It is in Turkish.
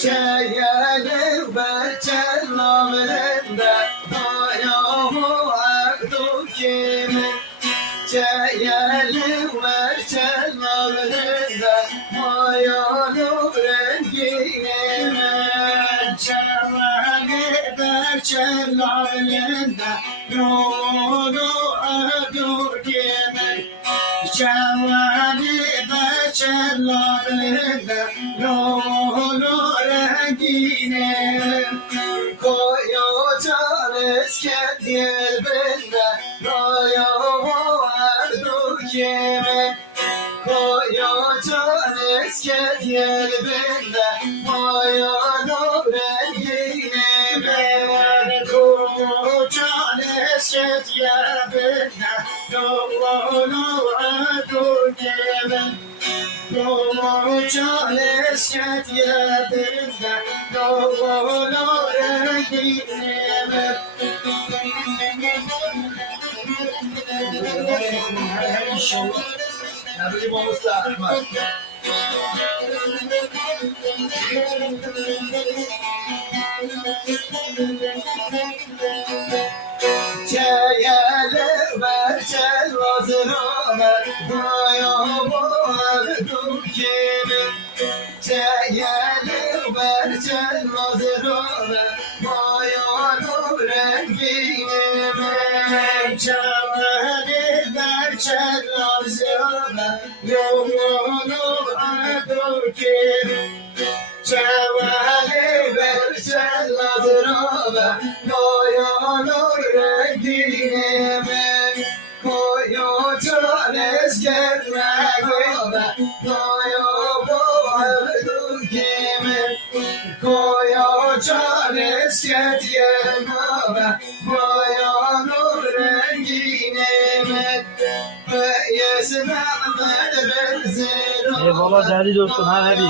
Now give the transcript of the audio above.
Çeyeli berçelavlerinde dayağı aktu kimin. Çeyeli berçelavlerinde dayağı rengine. Çeyeli berçelavlerinde yolu aktu kimin. Çeyeli berçelavlerinde yolu rengine. Koyacağın esket yerbinde dayağı erdu kime. Koyacağın esket yerbinde dayağı rengine. Koyacağın esket yerbinde dayağı erdu kime. Koyacağın esket yerbinde dayağı rengine. Nabili olması lazım. Çeyeli berçel vazirame dayağı erdu kimin. Çeyeli berçel vazirame dayağı rengine. Çeyeli berçel vazirame yolunu erdu kimin. Çevali berçel vazirame dayağı rengine. Koyacağın esket yerbinde dayağı erdu kimin. Koyacağın esket yerbinde dayağı rengine. Eyvallah değerli dostum, ha abi.